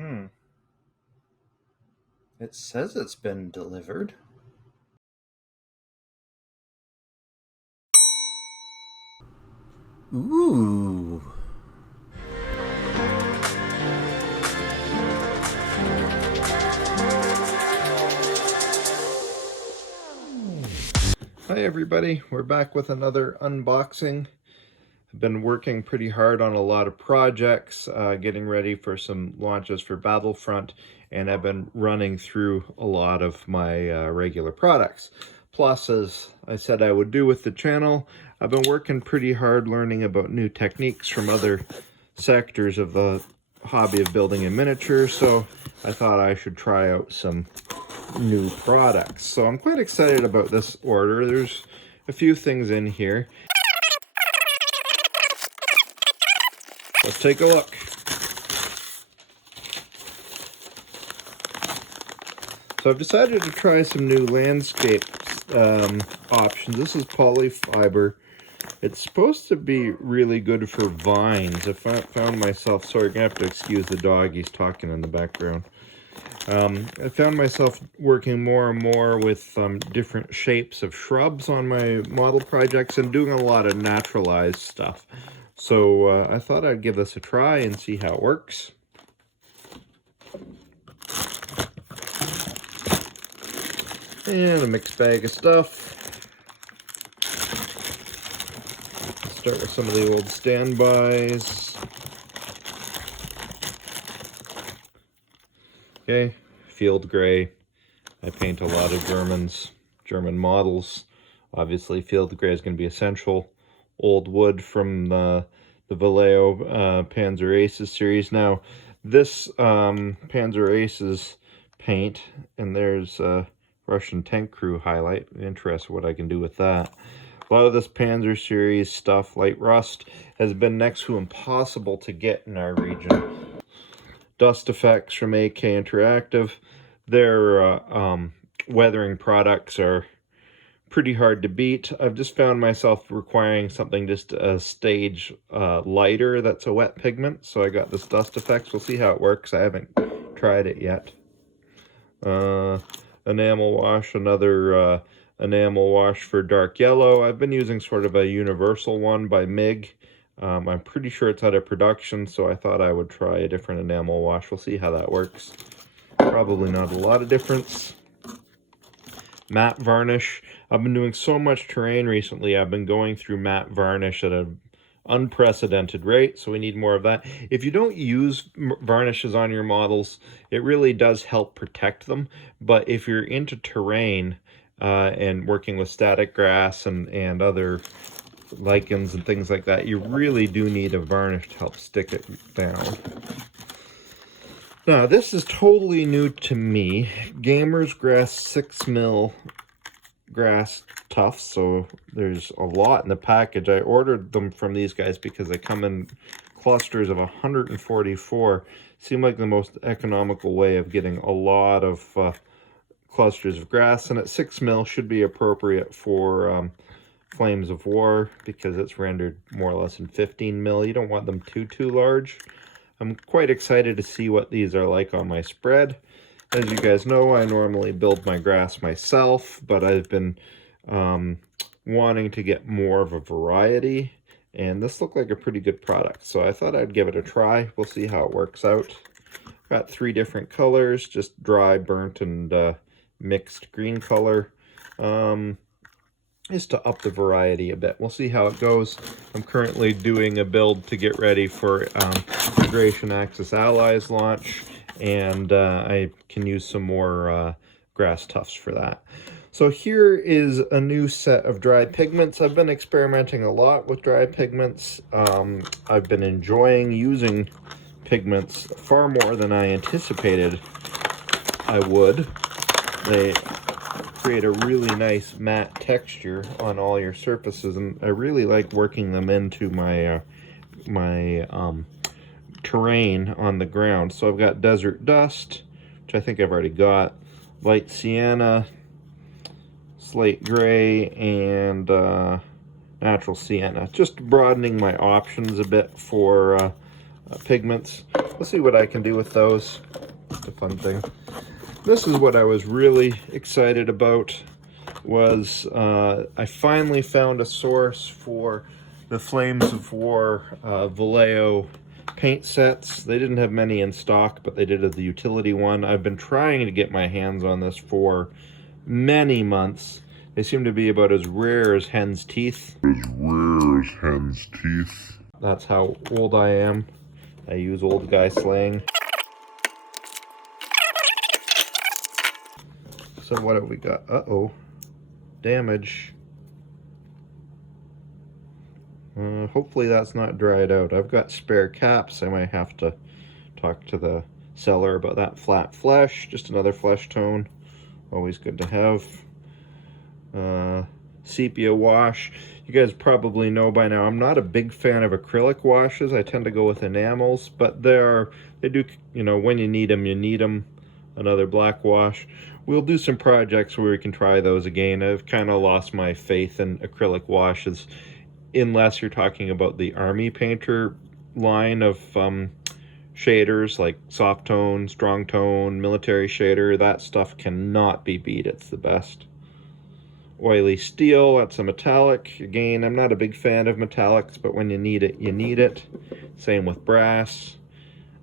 It says it's been delivered. Ooh. Hi everybody, we're back with another unboxing. I've been working pretty hard on a lot of projects, getting ready for some launches for Battlefront, and I've been running through a lot of my regular products. Plus, as I said I would do with the channel, I've been working pretty hard learning about new techniques from other sectors of the hobby of building in miniatures, so I thought I should try out some new products. So I'm quite excited about this order. There's a few things in here. Let's take a look. So I've decided to try some new landscape options. This is polyfiber. It's supposed to be really good for vines. I found myself, sorry, you're gonna have to excuse the dog, he's talking in the background. I found myself working more and more with different shapes of shrubs on my model projects and doing a lot of naturalized stuff. So I thought I'd give this a try and see how it works. And a mixed bag of stuff. Let's start with some of the old standbys. Okay, field gray. I paint a lot of German models. Obviously, field gray is going to be essential. Old wood from the Vallejo Panzer Aces series. Now, this Panzer Aces paint, and there's a Russian tank crew highlight. Interested what I can do with that. A lot of this Panzer series stuff, light rust, has been next to impossible to get in our region. Dust effects from AK Interactive. Their weathering products are pretty hard to beat. I've just found myself requiring something just a stage lighter that's a wet pigment, so I got this dust effects. We'll see how it works. I haven't tried it yet. Enamel wash, another enamel wash for dark yellow. I've been using sort of a universal one by MIG. I'm pretty sure it's out of production, so I thought I would try a different enamel wash. We'll see how that works. Probably not a lot of difference. Matte varnish. I've been doing so much terrain recently. I've been going through matte varnish at an unprecedented rate, so we need more of that. If you don't use varnishes on your models, it really does help protect them. But if you're into terrain and working with static grass and other lichens and things like that, you really do need a varnish to help stick it down. Now, this is totally new to me. Gamers Grass 6mm grass tufts, so there's a lot in the package. I ordered them from these guys because they come in clusters of 144. Seemed like the most economical way of getting a lot of clusters of grass, and at 6mm should be appropriate for Flames of War because it's rendered more or less in 15mm. You don't want them too large. I'm quite excited to see what these are like on my spread. As you guys know, I normally build my grass myself, but I've been wanting to get more of a variety, and this looked like a pretty good product, so I thought I'd give it a try. We'll see how it works out. Got 3 different colors, just dry, burnt, and mixed green color. Just to up the variety a bit. We'll see how it goes. I'm currently doing a build to get ready for Migration Axis Allies launch, and I can use some more grass tufts for that. So here is a new set of dry pigments. I've been experimenting a lot with dry pigments. I've been enjoying using pigments far more than I anticipated I would. They create a really nice matte texture on all your surfaces, and I really like working them into my terrain on the ground. So I've got Desert Dust, which I think I've already got, Light Sienna, Slate Gray, and Natural Sienna. Just broadening my options a bit for pigments. we'll see what I can do with those. It's a fun thing. This is what I was really excited about, was I finally found a source for the Flames of War Vallejo paint sets. They didn't have many in stock, but they did have the utility one. I've been trying to get my hands on this for many months. They seem to be about as rare as hen's teeth. That's how old I am. I use old guy slang. So what have we got? Uh-oh. Damage. Hopefully that's not dried out. I've got spare caps. I might have to talk to the seller about that. Flat flesh, just another flesh tone. Always good to have. Sepia wash. You guys probably know by now I'm not a big fan of acrylic washes. I tend to go with enamels, but they do, you know, when you need them, you need them. Another black wash. We'll do some projects where we can try those again. I've kind of lost my faith in acrylic washes, unless you're talking about the Army Painter line of shaders, like soft tone, strong tone, military shader. That stuff cannot be beat. It's the best. Oily steel, that's a metallic. Again, I'm not a big fan of metallics, but when you need it, you need it. Same with brass.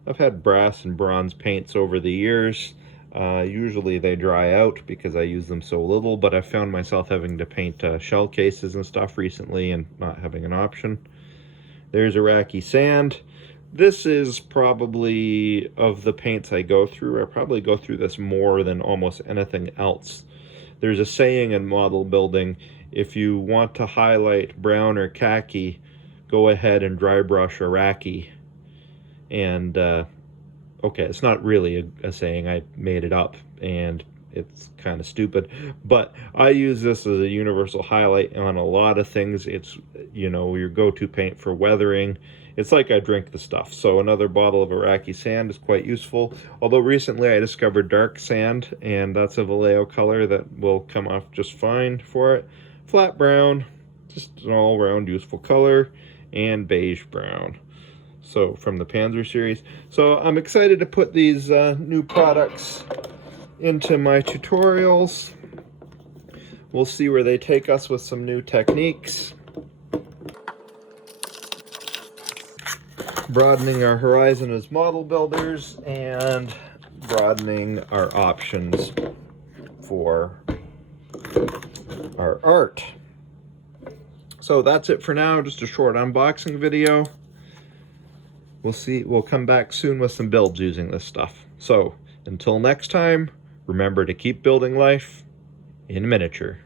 I've had brass and bronze paints over the years. Usually they dry out because I use them so little, but I found myself having to paint shell cases and stuff recently and not having an option. There's Iraqi sand. This is probably, of the paints I go through, I probably go through this more than almost anything else. There's a saying in model building, if you want to highlight brown or khaki, go ahead and dry brush Iraqi. And okay, it's not really a saying, I made it up, and it's kind of stupid, but I use this as a universal highlight on a lot of things. It's, you know, your go-to paint for weathering. It's like I drink the stuff. So another bottle of Iraqi sand is quite useful. Although recently I discovered dark sand, and that's a Vallejo color that will come off just fine for it. Flat brown, just an all-around useful color, and beige brown. So from the Panzer series. So I'm excited to put these new products into my tutorials. We'll see where they take us with some new techniques. Broadening our horizon as model builders and broadening our options for our art. So that's it for now, just a short unboxing video. We'll come back soon with some builds using this stuff. So until next time, remember to keep building life in miniature.